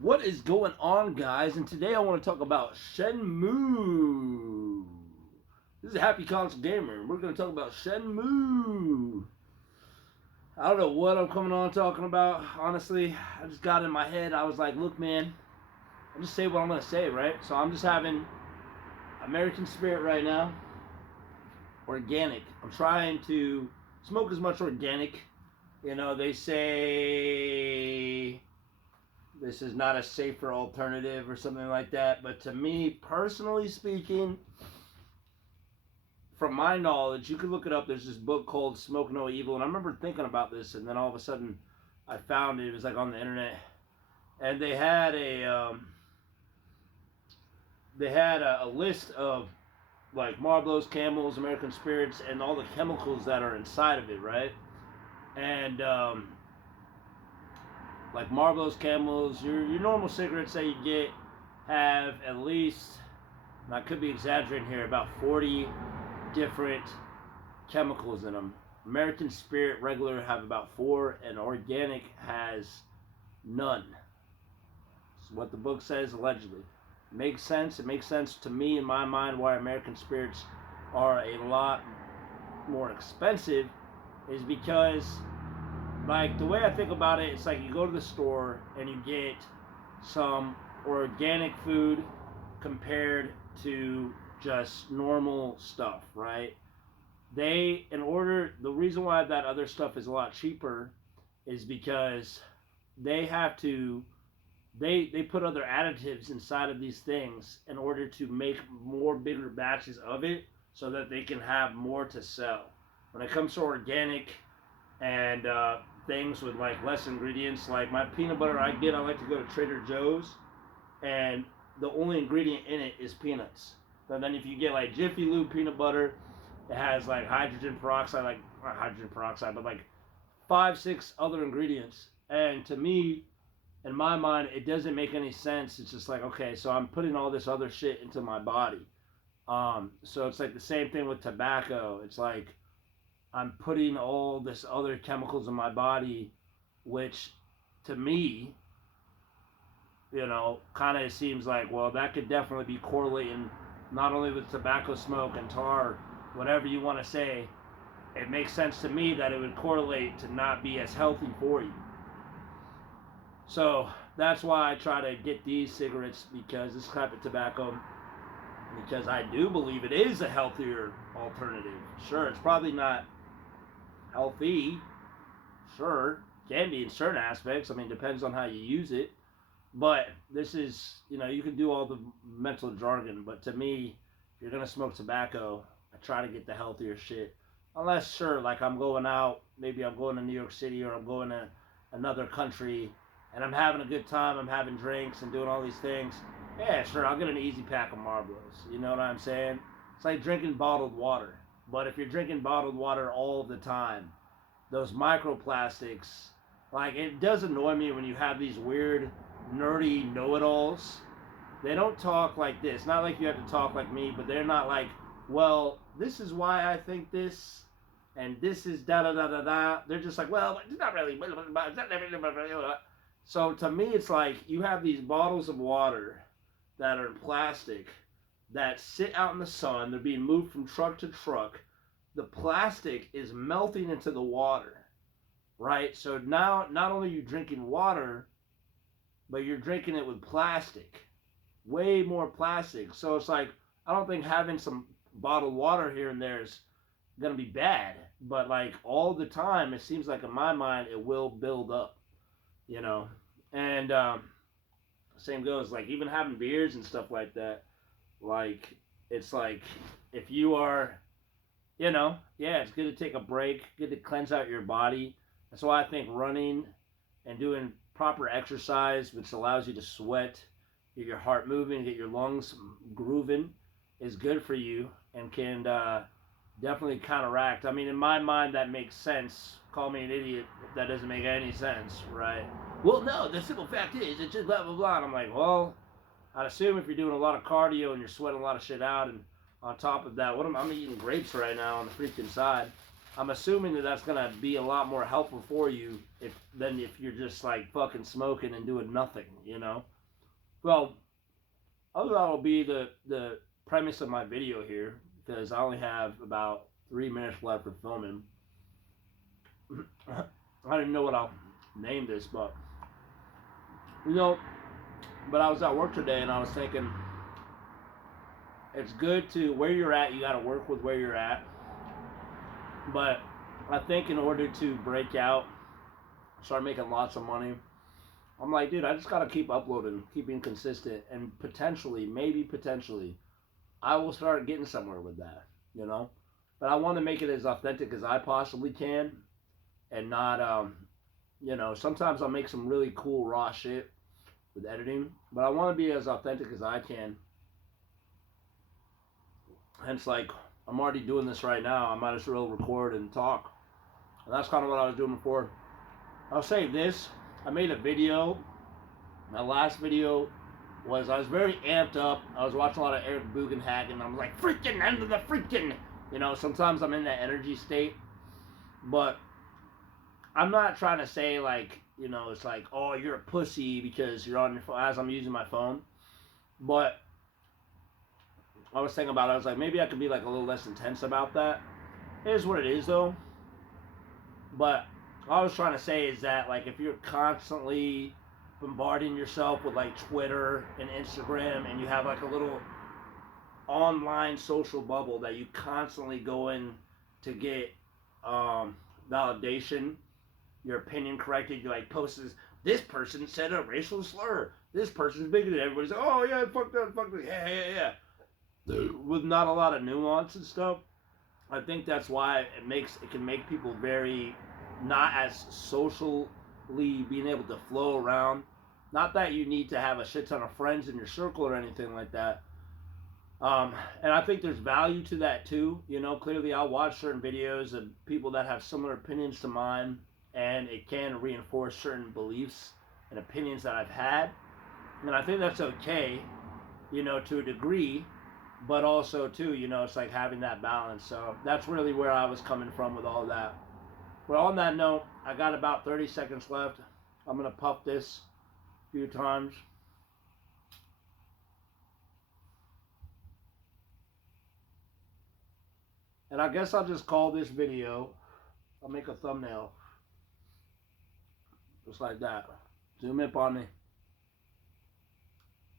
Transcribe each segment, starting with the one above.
What is going on, guys? And today I want to talk about Shenmue. This is a Happy Console Gamer, and we're going to talk about Shenmue. I don't know what I'm coming on talking about. Honestly, I just got in my head. I was like, look, man, I'll just say what I'm going to say, right? So I'm just having American Spirit right now, organic. I'm trying to smoke as much organic. You know, they say this is not a safer alternative or something like that. But to me, personally speaking, from my knowledge, you can look it up. There's this book called Smoke No Evil, and I remember thinking about this, and then all of a sudden, I found it. It was like on the internet, and they had a list of like Marlboros, Camels, American Spirits, and all the chemicals that are inside of it, right? And like Marlboros, Camels, your normal cigarettes that you get have at least, and I could be exaggerating here, about 40 different chemicals in them. American Spirit regular have about 4, and organic has none. That's what the book says allegedly. It makes sense. It makes sense to me in my mind why American Spirits are a lot more expensive is because, like, the way I think about it, it's like you go to the store and you get some organic food compared to just normal stuff, right? The reason why that other stuff is a lot cheaper is because they have to, they put other additives inside of these things in order to make more bigger batches of it so that they can have more to sell. When it comes to organic and things with like less ingredients, like my peanut butter I like to go to Trader Joe's, and the only ingredient in it is peanuts. And then if you get like Jiffy Lube peanut butter, it has like hydrogen peroxide, like not hydrogen peroxide, but like 5, 6 other ingredients. And to me, in my mind, it doesn't make any sense. It's just like, okay, so I'm putting all this other shit into my body. So it's like the same thing with tobacco. It's like I'm putting all this other chemicals in my body, which to me, kind of seems like, well, that could definitely be correlating not only with tobacco smoke and tar, whatever you want to say. It makes sense to me that it would correlate to not be as healthy for you. So that's why I try to get these cigarettes, because this type of tobacco, because I do believe it is a healthier alternative. Sure, it's probably not healthy. Sure, can be in certain aspects. I mean, depends on how you use it. But this is, you can do all the mental jargon. But to me, if you're going to smoke tobacco, I try to get the healthier shit. Unless, sure, like I'm going out, maybe I'm going to New York City or I'm going to another country and I'm having a good time, I'm having drinks and doing all these things. Yeah, sure, I'll get an easy pack of Marlboros. You know what I'm saying? It's like drinking bottled water. But if you're drinking bottled water all the time, those microplastics, like, it does annoy me when you have these weird nerdy know-it-alls. They don't talk like this. Not like you have to talk like me, but they're not like, well, this is why I think this, and this is da da da da da. They're just like, well, it's not really. So to me, it's like you have these bottles of water that are in plastic that sit out in the sun. They're being moved from truck to truck. The plastic is melting into the water, right? So now not only are you drinking water, but you're drinking it with plastic, way more plastic. So it's like, I don't think having some bottled water here and there is gonna be bad, but like all the time, it seems like in my mind it will build up, you know. And same goes like even having beers and stuff like that. Like, it's like, if you are, yeah, it's good to take a break, good to cleanse out your body. That's why I think running and doing proper exercise, which allows you to sweat, get your heart moving, get your lungs grooving, is good for you and can definitely counteract. I mean, in my mind, that makes sense. Call me an idiot if that doesn't make any sense, right? Well, no, the simple fact is, it's just blah, blah, blah. And I'm like, well, I'd assume if you're doing a lot of cardio and you're sweating a lot of shit out, and on top of that, I'm eating grapes right now on the freaking side. I'm assuming that that's gonna be a lot more helpful for you than if you're just like fucking smoking and doing nothing, you know. Well, other that will be the premise of my video here, because I only have about 3 minutes left for filming. I don't even know what I'll name this, but you know, but I was at work today and I was thinking it's good to where you're at. You got to work with where you're at, but I think in order to break out, start making lots of money, I'm like, dude, I just got to keep uploading, keeping consistent, and potentially, maybe potentially, I will start getting somewhere with that, you know. But I want to make it as authentic as I possibly can, and not, you know, sometimes I'll make some really cool raw shit with editing, but I want to be as authentic as I can. Hence, like, I'm already doing this right now. I might as well record and talk. And that's kind of what I was doing before. I'll say this. I made a video. My last video was I was very amped up. I was watching a lot of Eric Bugenhagen. I'm like, freaking end of the freaking. You know, sometimes I'm in that energy state. But I'm not trying to say, like, you know, it's like, oh, you're a pussy because you're on your phone as I'm using my phone. But I was thinking about it. I was like, maybe I could be like a little less intense about that. It is what it is, though. But all I was trying to say is that, like, if you're constantly bombarding yourself with like Twitter and Instagram, and you have like a little online social bubble that you constantly go in to get validation, your opinion corrected, you like post this person said a racial slur, this person's bigoted, everybody's like, oh yeah, fuck that, yeah. With not a lot of nuance and stuff. I think that's why it can make people very not as socially being able to flow around. Not that you need to have a shit ton of friends in your circle or anything like that. And I think there's value to that too. You know, clearly I'll watch certain videos of people that have similar opinions to mine, and it can reinforce certain beliefs and opinions that I've had. And I think that's okay, you know, to a degree. But also too, you know, it's like having that balance. So that's really where I was coming from with all that. Well, on that note, I got about 30 seconds left. I'm going to puff this a few times. And I guess I'll just call this video, I'll make a thumbnail. Just like that. Zoom in on me.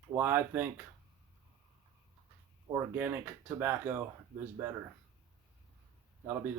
Why I think organic tobacco is better. That'll be the